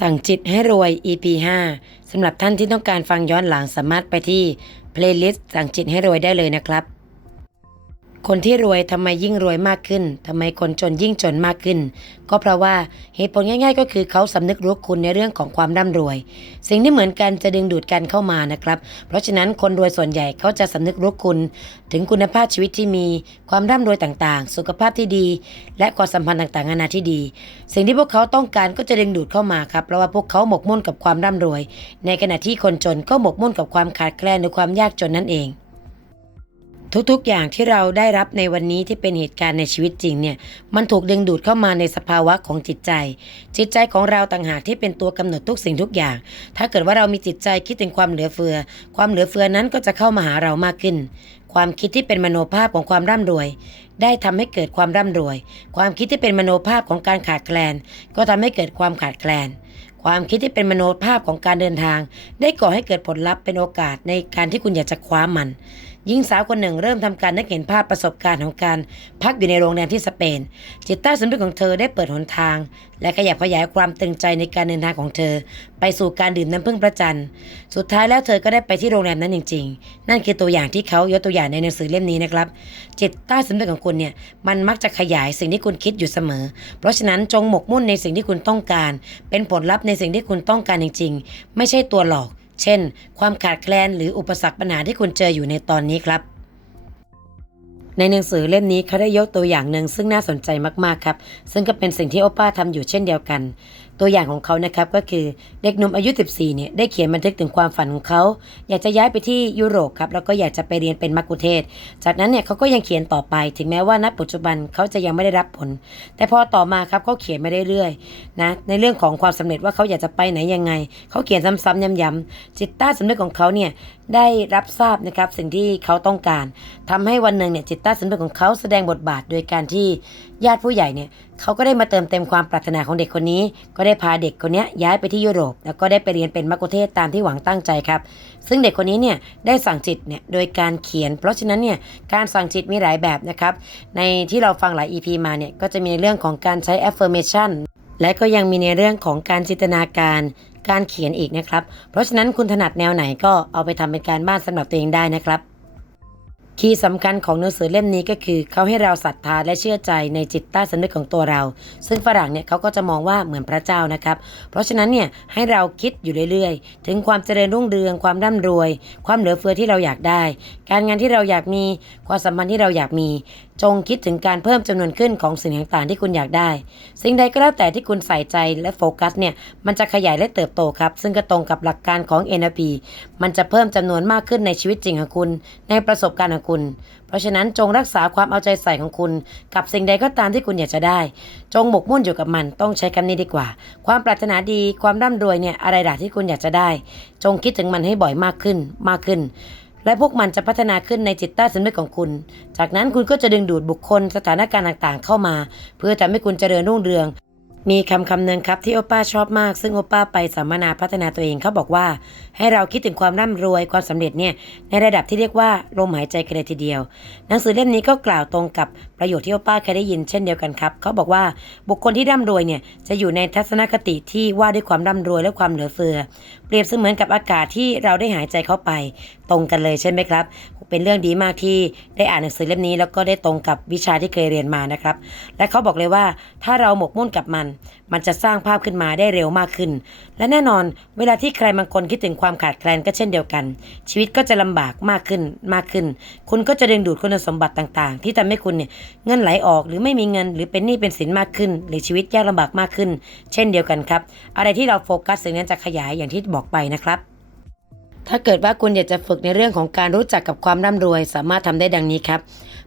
สั่งจิตให้รวย EP 5สำหรับท่านที่ต้องการฟังย้อนหลังสามารถไปที่ playlist สั่งจิตให้รวยได้เลยนะครับ คนที่รวยทำไมยิ่งรวยมากขึ้นทำไมคนจนยิ่งจนมากขึ้น ก็เพราะว่าเหตุผลง่ายๆ ก็คือเขาสำนึกรู้คุณในเรื่องของความร่ำรวย สิ่งที่เหมือนกันจะดึงดูดกันเข้ามานะครับ เพราะฉะนั้นคนรวยส่วนใหญ่เขาจะสำนึกรู้คุณ ถึงคุณภาพชีวิตที่มีความร่ำรวยต่างๆ สุขภาพที่ดี และความสัมพันธ์ต่างๆนานาที่ดี สิ่งที่พวกเขาต้องการก็จะดึงดูดเข้ามาครับเพราะว่าพวกเขาหมกมุ่นกับความร่ำรวย ในขณะที่คนจนก็หมกมุ่นกับความขาดแคลนหรือความยากจนนั่นเอง ทุกๆ อย่างที่เราได้รับในวันนี้ที่เป็นเหตุการณ์ในชีวิตจริงเนี่ยมันถูกดึงดูดเข้ามาในสภาวะของจิตใจ จิตใจของเราต่างหากที่เป็นตัวกำหนดทุกสิ่งทุกอย่าง ถ้าเกิดว่าเรามีจิตใจคิดถึงความเหลือเฟือ ความเหลือเฟือนั้นก็จะเข้ามาหาเรามากขึ้น ความคิดที่เป็นมโนภาพของความร่ำรวย ได้ทำให้เกิดความร่ำรวย ความคิดที่เป็นมโนภาพของการขาดแคลน ก็ทำให้เกิดความขาดแคลนความคิดที่เป็นมโนภาพของการเดินทาง ได้ก่อให้เกิดผลลัพธ์เป็นโอกาสในการที่คุณอยากจะคว้ามัน หญิงสาวคนหนึ่งเริ่มทำการนึกเห็นภาพประสบการณ์ของการพักอยู่ในโรงแรมที่สเปน จิตใต้สำนึกของเธอได้เปิดหนทาง และขยับขยายความตึงใจในการเดินทางของเธอ ไปสู่การดื่มน้ำพึ่งพระจันทร์ สุดท้ายแล้วเธอก็ได้ไปที่โรงแรมนั้นจริง ๆ นั่นคือตัวอย่างที่เขายกตัวอย่างในหนังสือเล่มนี้นะครับ จิตใต้สำนึกของคุณเนี่ยมันมักจะขยายสิ่งที่คุณคิดอยู่เสมอ เพราะฉะนั้นจงหมกมุ่นในสิ่งที่คุณต้องการ เป็นผลลัพธ์ในสิ่งที่คุณต้องการจริง ๆ ไม่ใช่ตัวหลอก เช่น ความขาดแคลนหรืออุปสรรคปัญหาที่คุณเจออยู่ในตอนนี้ครับ ในหนังสือเล่มนี้เขาได้ยกตัวอย่างหนึ่งซึ่งน่าสนใจมากๆครับ ซึ่งก็เป็นสิ่งที่โอป้าทำอยู่เช่นเดียวกัน ตัวอย่างของเขานะครับก็คือเด็กหนุ่มอายุ 14 เนี่ยได้เขียนบันทึกถึงความฝันของเขา อยากจะย้ายไปที่ยุโรปครับแล้วก็อยากจะไปเรียนเป็นมักคุเทศ จากนั้นเนี่ยเขาก็ยังเขียนต่อไป ถึงแม้ว่าณปัจจุบันเขาจะยังไม่ได้รับผล แต่พอต่อมาครับเขาเขียนมาเรื่อยๆนะในเรื่องของความสำเร็จว่าเขาอยากจะไปไหนยังไง เขาเขียนซ้ำๆย้ำๆจิตใต้สำนึกของเขาเนี่ยได้รับทราบนะครับสิ่งที่เขาต้องการทำให้วันหนึ่งเนี่ยจิตใต้สำนึกของเขาแสดงบทบาท โดยการที่ญาติผู้ใหญ่เนี่ยเขาก็ได้มาเติมเต็มความปรารถนาของเด็กคนนี้ ก็ได้พาเด็กคนนี้ย้ายไปที่ยุโรป แล้วก็ได้ไปเรียนเป็นมักคุเทศตามที่หวังตั้งใจครับ ซึ่งเด็กคนนี้เนี่ยได้สั่งจิตเนี่ยโดยการเขียน เพราะฉะนั้นเนี่ยการสั่งจิตมีหลายแบบนะครับ ในที่เราฟังหลาย EP มาเนี่ยก็จะมีในเรื่องของการใช้ affirmation และก็ยังมีในเรื่องของการจินตนาการ การเขียนอีกนะครับ เพราะฉะนั้นคุณถนัดแนวไหนก็เอาไปทำเป็นการบ้านสำหรับตัวเองได้นะครับ คีย์สำคัญของหนังสือเล่มนี้ก็คือเขาให้เราศรัทธาและเชื่อใจในจิตใต้สำนึกของตัวเรา ซึ่งฝรั่งเนี่ยเขาก็จะมองว่าเหมือนพระเจ้านะครับ เพราะฉะนั้นเนี่ยให้เราคิดอยู่เรื่อยๆ ถึงความเจริญรุ่งเรืองความร่ำรวย ความเหลือเฟือที่เราอยากได้ การงานที่เราอยากมีความสัมพันธ์ที่เราอยากมี จงคิดถึงการเพิ่มจำนวนขึ้นของสิ่งต่างๆ ที่คุณอยากได้ สิ่งใดก็แล้วแต่ที่คุณใส่ใจและโฟกัสเนี่ยมันจะขยายและเติบโตครับ ซึ่งก็ตรงกับหลักการของ NLP มันจะเพิ่มจำนวนมากขึ้นในชีวิตจริงของคุณ ในประสบการณ์ของคุณ เพราะฉะนั้นจงรักษาความเอาใจใส่ของคุณ กับสิ่งใดก็ตามที่คุณอยากจะได้ จงหมกมุ่นอยู่กับมันต้องใช้คำนี้ดีกว่า ความปรารถนาดีความร่ำรวยเนี่ยอะไรล่ะที่คุณอยากจะได้ จงคิดถึงมันให้บ่อยมากขึ้นมากขึ้นและพวกมันจะพัฒนาขึ้นในจิตใต้สำนึกของคุณ จากนั้นคุณก็จะดึงดูดบุคคลสถานการณ์ต่างๆ เข้ามา เพื่อทำให้คุณเจริญรุ่งเรือง มีคำคำหนึ่งครับที่โอป้าชอบมาก ซึ่งโอป้าไปสัมมนาพัฒนาตัวเองเขาบอกว่า ให้เราคิดถึงความร่ำรวยความสำเร็จเนี่ยในระดับที่เรียกว่าลมหายใจกันเลยทีเดียว หนังสือเล่มนี้ก็กล่าวตรงกับประโยชน์ที่โอป้าเคยได้ยินเช่นเดียวกันครับเขาบอกว่าบุคคลที่ร่ำรวยเนี่ยจะอยู่ในทัศนคติที่ว่าด้วยความร่ำรวยและความเหลือเฟือเรียบเสมือนกับอากาศที่เราได้หายใจเข้าไป ตรงกันเลยใช่ไหมครับ เป็นเรื่องดีมากที่ได้อ่านหนังสือเล่มนี้ แล้วก็ได้ตรงกับวิชาที่เคยเรียนมานะครับ และเขาบอกเลยว่าถ้าเราหมกมุ่นกับมัน มันจะสร้างภาพขึ้นมาได้เร็วมากขึ้น และแน่นอน เวลาที่ใครบางคนคิดถึงความขาดแคลนก็เช่นเดียวกัน ชีวิตก็จะลำบากมากขึ้นมากขึ้น คุณก็จะดึงดูดคุณสมบัติต่างๆ ที่ทำให้คุณเนี่ยเงินไหลออกหรือไม่มีเงิน หรือเป็นหนี้เป็นสินมากขึ้น หรือชีวิตยากลำบากมากขึ้น เช่นเดียวกันครับ อะไรที่เราโฟกัสสิ่งนั้นจะขยายอย่างที่บอกไปนะครับ ถ้าเกิดว่าคุณอยากจะฝึกในเรื่องของการรู้จักกับความร่ำรวย สามารถทำได้ดังนี้ครับ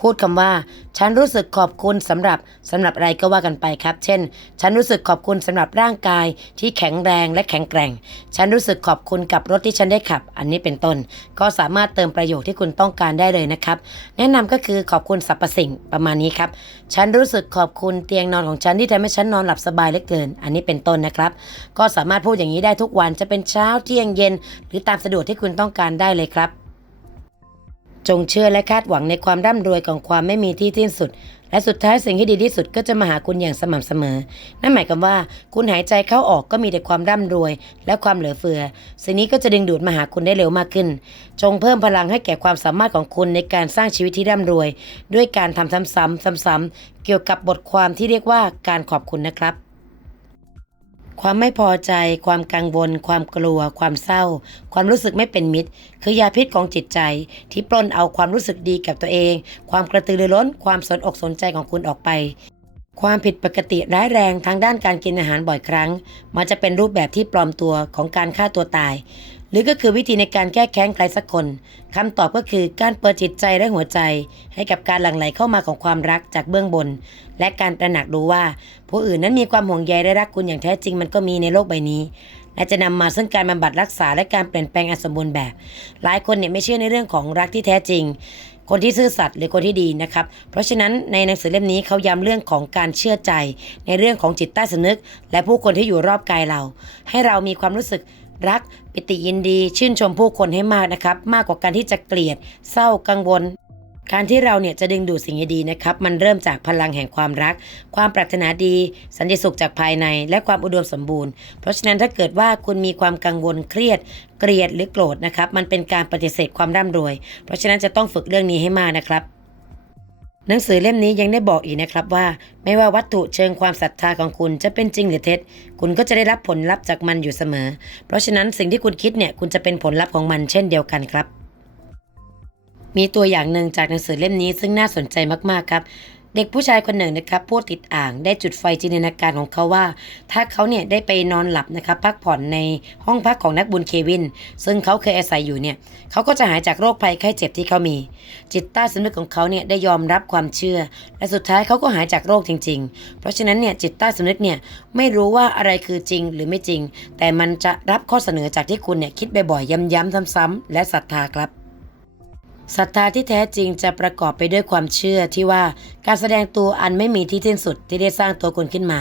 พูดคำว่า ฉันรู้สึกขอบคุณสำหรับสำหรับอะไรก็ว่ากันไปครับ เช่น ฉันรู้สึกขอบคุณสำหรับร่างกายที่แข็งแรงและแข็งแกร่ง ฉันรู้สึกขอบคุณกับรถที่ฉันได้ขับ อันนี้เป็นต้น ก็สามารถเติมประโยชน์ที่คุณต้องการได้เลยนะครับ แนะนำก็คือขอบคุณสรรพสิ่งประมาณนี้ครับ ฉันรู้สึกขอบคุณเตียงนอนของฉันที่ทำให้ฉันนอนหลับสบายเหลือเกิน อันนี้เป็นต้นนะครับ ก็สามารถพูดอย่างนี้ได้ทุกวันจะเป็นเช้าเที่ยงเย็นหรือตามสะดวกที่คุณต้องการได้เลยครับ จงเชื่อและคาดหวังในความร่ำรวยของความไม่มีที่สิ้นสุด และสุดท้ายสิ่งที่ดีที่สุดก็จะมาหาคุณอย่างสม่ำเสมอ นั่นหมายความว่า คุณหายใจเข้าออกก็มีแต่ความร่ำรวย และความเหลือเฟือ สิ่งนี้ก็จะดึงดูดมาหาคุณได้เร็วมากขึ้น จงเพิ่มพลังให้แก่ความสามารถของคุณในการสร้างชีวิตที่ร่ำรวย ด้วยการทำซ้ำๆซ้ำๆเกี่ยวกับบทความที่เรียกว่าการขอบคุณนะครับ ความไม่พอใจ ความกังวล ความกลัว ความเศร้า ความรู้สึกไม่เป็นมิตร คือยาพิษของจิตใจ ที่ปล้นเอาความรู้สึกดีกับตัวเอง ความกระตือรือร้น ความสนอกสนใจของคุณออกไป ความผิดปกติร้ายแรงทางด้านการกินอาหารบ่อยครั้ง มันจะเป็นรูปแบบที่ปลอมตัวของการฆ่าตัวตาย หรือก็คือวิธีในการแก้แค้นใครสักคนคำตอบก็คือการเปิดจิตใจและหัวใจ ให้กับการหลั่งไหลเข้ามาของความรักจากเบื้องบน และการตระหนักรู้ว่า ผู้อื่นนั้นมีความห่วงใยและรักคุณอย่างแท้จริงมันก็มีในโลกใบนี้ และจะนำมาซึ่งการบำบัดรักษาและการเปลี่ยนแปลงอันสมบูรณ์แบบ หลายคนเนี่ยไม่เชื่อในเรื่องของรักที่แท้จริงคนที่ซื่อสัตย์หรือคนที่ดีนะครับ เพราะฉะนั้นในหนังสือเล่มนี้เขาย้ำเรื่องของการเชื่อใจ ในเรื่องของจิตใต้สำนึก และผู้คนที่อยู่รอบกายเรา ให้เรามีความรู้สึก รัก ปิติยินดี ชื่นชมผู้คนให้มากนะครับ มากกว่าการที่จะเกลียด เศร้ากังวล การที่เราเนี่ยจะดึงดูดสิ่งดีๆนะครับ มันเริ่มจากพลังแห่งความรัก ความปรารถนาดี สันติสุขจากภายใน และความอุดมสมบูรณ์ เพราะฉะนั้นถ้าเกิดว่าคุณมีความกังวลเครียดเกลียดหรือโกรธนะครับ มันเป็นการปฏิเสธความร่ำรวย เพราะฉะนั้นจะต้องฝึกเรื่องนี้ให้มากนะครับ หนังสือเล่มนี้ยังได้บอกอีกนะครับว่า ไม่ว่าวัตถุเชิงความศรัทธาของคุณจะเป็นจริงหรือเท็จ คุณก็จะได้รับผลลัพธ์จากมันอยู่เสมอ เพราะฉะนั้นสิ่งที่คุณคิดเนี่ยคุณจะเป็นผลลัพธ์ของมันเช่นเดียวกันครับ มีตัวอย่างหนึ่งจากหนังสือเล่มนี้ซึ่งน่าสนใจมากๆครับ เด็กผู้ชายคนหนึ่งนะครับพูดติดอ่างได้จุดไฟจินตนาการของเขาว่า ถ้าเขาเนี่ยได้ไปนอนหลับนะครับพักผ่อนในห้องพักของนักบุญเควิน ซึ่งเขาเคยอาศัยอยู่เนี่ยเขาก็จะหายจากโรคภัยไข้เจ็บที่เขามี จิตใต้สำนึกของเขาเนี่ยได้ยอมรับความเชื่อ และสุดท้ายเขาก็หายจากโรคจริง ๆ เพราะฉะนั้นเนี่ยจิตใต้สำนึกเนี่ยไม่รู้ว่าอะไรคือจริงหรือไม่จริง แต่มันจะรับข้อเสนอจากที่คุณเนี่ยคิดบ่อยๆย้ำๆซ้ำๆและศรัทธาครับ ศรัทธาที่แท้จริงจะประกอบไปด้วยความเชื่อที่ว่าการแสดงตัวอันไม่มีที่สิ้นสุดที่ได้สร้างตัวคุณขึ้นมา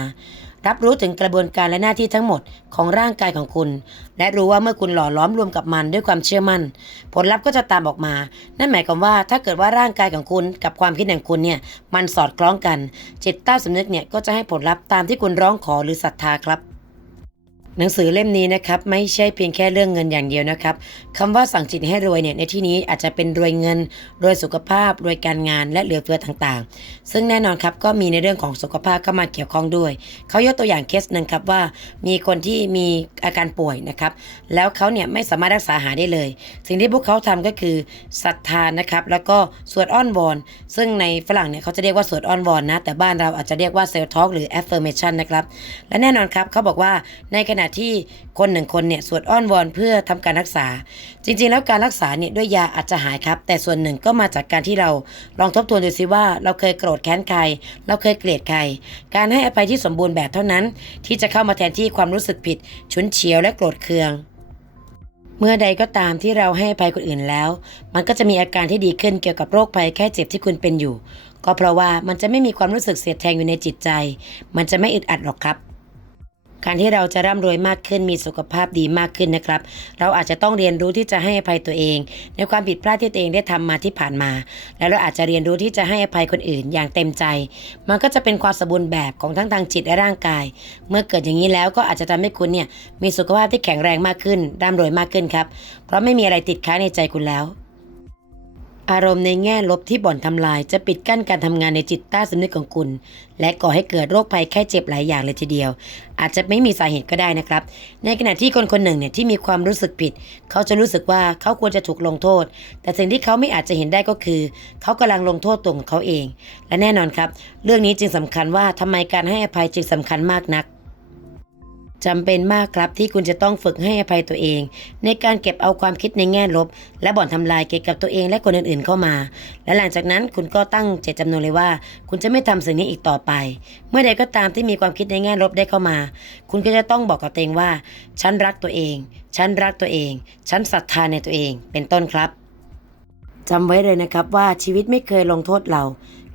รับรู้ถึงกระบวนการและหน้าที่ทั้งหมดของร่างกายของคุณ และรู้ว่าเมื่อคุณหล่อล้อมรวมกับมันด้วยความเชื่อมั่น ผลลัพธ์ก็จะตามออกมา นั่นหมายความว่าถ้าเกิดว่าร่างกายของคุณกับความคิดของคุณเนี่ยมันสอดคล้องกันจิตใต้สำนึกเนี่ยก็จะให้ผลลัพธ์ตามที่คุณร้องขอหรือศรัทธาครับ หนังสือเล่มนี้นะครับไม่ใช่เพียงแค่เรื่องเงินอย่างเดียวนะครับคำว่าสั่งจิตให้รวยเนี่ยในที่นี้อาจจะเป็นรวยเงิน รวยสุขภาพ รวยการงานและเหลือเฟือต่างๆ ซึ่งแน่นอนครับก็มีในเรื่องของสุขภาพเข้ามาเกี่ยวข้องด้วย เขายกตัวอย่างเคสหนึ่งครับว่า มีคนที่มีอาการป่วยนะครับแล้วเขาเนี่ยไม่สามารถรักษาหายได้เลย สิ่งที่พวกเขาทำก็คือศรัทธานะครับแล้วก็สวดอ้อนวอนซึ่งในฝรั่งเนี่ยเขาจะเรียกว่าสวดอ้อนวอนนะแต่บ้านเราอาจจะเรียกว่าเซลท็อ l k หรือ affirmation นะครับและแน่นอนครับเขาบอกว่าในขณะที่คนหนึ่งคนเนี่ยสวดอ้อนวอนเพื่อทำการรักษา จริงๆ แล้วการรักษาเนี่ยด้วยยาอาจจะหายครับ แต่ส่วนหนึ่งก็มาจากการที่เราลองทบทวนดูซิว่า เราเคยโกรธแค้นใคร เราเคยเกลียดใคร การให้อภัยที่สมบูรณ์แบบเท่านั้น ที่จะเข้ามาแทนที่ความรู้สึกผิด ฉุนเฉียวและโกรธเคืองเมื่อใดก็ตามที่เราให้อภัยคนอื่นแล้ว มันก็จะมีอาการที่ดีขึ้นเกี่ยวกับโรคภัยแค่เจ็บที่คุณเป็นอยู่ ก็เพราะว่ามันจะไม่มีความรู้สึกเสียดแทงอยู่ในจิตใจ มันจะไม่อึดอัดหรอกครับ การที่เราจะร่ำรวยมากขึ้นมีสุขภาพดีมากขึ้นนะครับ เราอาจจะต้องเรียนรู้ที่จะให้อภัยตัวเอง ในความผิดพลาดที่ตัวเองได้ทำมาที่ผ่านมา แล้วเราอาจจะเรียนรู้ที่จะให้อภัยคนอื่นอย่างเต็มใจ มันก็จะเป็นความสมบูรณ์แบบของทั้งทางจิตและร่างกาย เมื่อเกิดอย่างนี้แล้วก็อาจจะทำให้คุณเนี่ยมีสุขภาพที่แข็งแรงมากขึ้นร่ำรวยมากขึ้นครับเพราะไม่มีอะไรติดค้างในใจคุณแล้ว อารมณ์ในแง่ลบที่บ่อนทำลาย จะปิดกั้นการทำงานในจิตใต้สำนึกของคุณ และก่อให้เกิดโรคภัยแค่เจ็บหลายอย่างเลยทีเดียว อาจจะไม่มีสาเหตุก็ได้นะครับ ในขณะที่คนคนหนึ่งเนี่ยที่มีความรู้สึกผิด เขาจะรู้สึกว่าเขาควรจะถูกลงโทษ แต่สิ่งที่เขาไม่อาจจะเห็นได้ก็คือ เขากำลังลงโทษตัวของเขาเอง และแน่นอนครับ เรื่องนี้จึงสำคัญว่าทำไมการให้อภัยจึงสำคัญมากนัก จำเป็นมากครับที่คุณจะต้องฝึกให้อภัยตัวเอง ในการเก็บเอาความคิดในแง่ลบ และบ่อนทำลายเกี่ยวกับตัวเองและคนอื่นๆเข้ามา และหลังจากนั้นคุณก็ตั้งเจตจำนงเลยว่า คุณจะไม่ทำสิ่งนี้อีกต่อไป เมื่อใดก็ตามที่มีความคิดในแง่ลบได้เข้ามา คุณก็จะต้องบอกกับตัวเองว่า ฉันรักตัวเอง ฉันรักตัวเอง ฉันศรัทธาในตัวเอง เป็นต้นครับ จำไว้เลยนะครับว่าชีวิตไม่เคยลงโทษเรา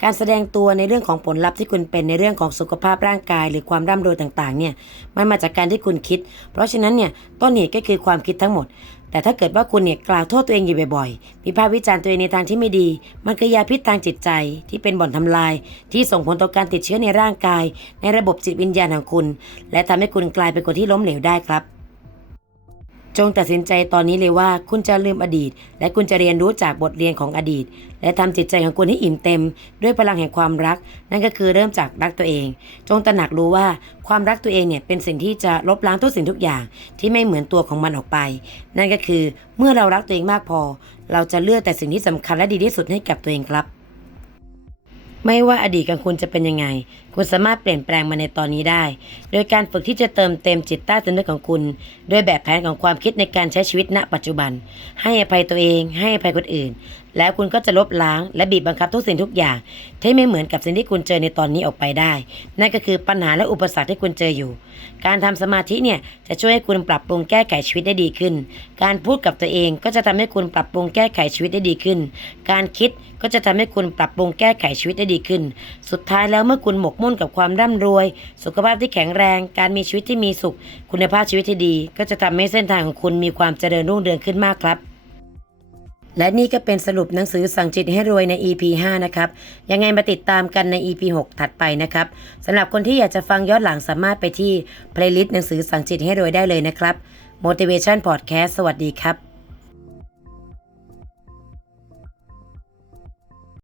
การแสดงตัวในเรื่องของผลลัพธ์ที่คุณเป็นในเรื่องของสุขภาพร่างกาย หรือความร่ำรวยต่างๆ เนี่ยมันมาจากการที่คุณคิด เพราะฉะนั้นเนี่ยต้นเหตุก็คือความคิดทั้งหมด แต่ถ้าเกิดว่าคุณเนี่ยกล่าวโทษตัวเองอยู่บ่อยๆวิพากษ์วิจารณ์ตัวเองในทางที่ไม่ดี มันคือยาพิษทางจิตใจที่เป็นบ่อนทำลาย ที่ส่งผลต่อการติดเชื้อในร่างกาย ในระบบจิตวิญญาณของคุณ และทำให้คุณกลายเป็นคนที่ล้มเหลวได้ครับ จงตัดสินใจตอนนี้เลยว่าคุณจะลืมอดีต และคุณจะเรียนรู้จากบทเรียนของอดีต และทำจิตใจของคุณให้อิ่มเต็ม ด้วยพลังแห่งความรัก นั่นก็คือเริ่มจากรักตัวเอง จงตระหนักรู้ว่าความรักตัวเองเนี่ยเป็นสิ่งที่จะลบล้างทุกสิ่งทุกอย่างที่ไม่เหมือนตัวของมันออกไป นั่นก็คือเมื่อเรารักตัวเองมากพอ เราจะเลือกแต่สิ่งที่สำคัญและดีที่สุดให้กับตัวเองครับไม่ว่าอดีตของคุณจะเป็นยังไง คุณสามารถเปลี่ยนแปลงมันในตอนนี้ได้ โดยการฝึกที่จะเติมเต็มจิตใต้สำนึกของคุณ ด้วยแบบแผนของความคิดในการใช้ชีวิตณ ปัจจุบัน ให้อภัยตัวเอง ให้อภัยคนอื่น แล้วคุณก็จะลบล้าง และบีบบังคับทุกสิ่งทุกอย่าง ที่ไม่เหมือนกับสิ่งที่คุณเจอในตอนนี้ออกไปได้ นั่นก็คือปัญหาและอุปสรรคที่คุณเจออยู่ การทำสมาธิเนี่ยจะช่วยให้คุณปรับปรุงแก้ไขชีวิตได้ดีขึ้น การพูดกับตัวเองก็จะทำให้คุณปรับปรุงแก้ไขชีวิตได้ดีขึ้น การคิดก็จะทำให้คุณปรับปรุงแก้ไขชีวิตได้ดีขึ้น สุดท้ายแล้วเมื่อคุณหมกมุ่นกับความร่ำรวย สุขภาพที่แข็งแรง การมีชีวิตที่มีสุข คุณภาพชีวิตที่ดี ก็จะทำให้เส้นทางของคุณมีความเจริญรุ่งเรืองขึ้นมากครับและนี่ก็เป็นสรุปหนังสือสั่งจิตให้รวยใน EP 5 นะครับ ยังไงมาติดตามกันใน EP 6 ถัดไปนะครับ สำหรับคนที่อยากจะฟังย้อนหลังสามารถไปที่ playlist หนังสือสั่งจิตให้รวยได้เลยนะครับ Motivation Podcast สวัสดีครับ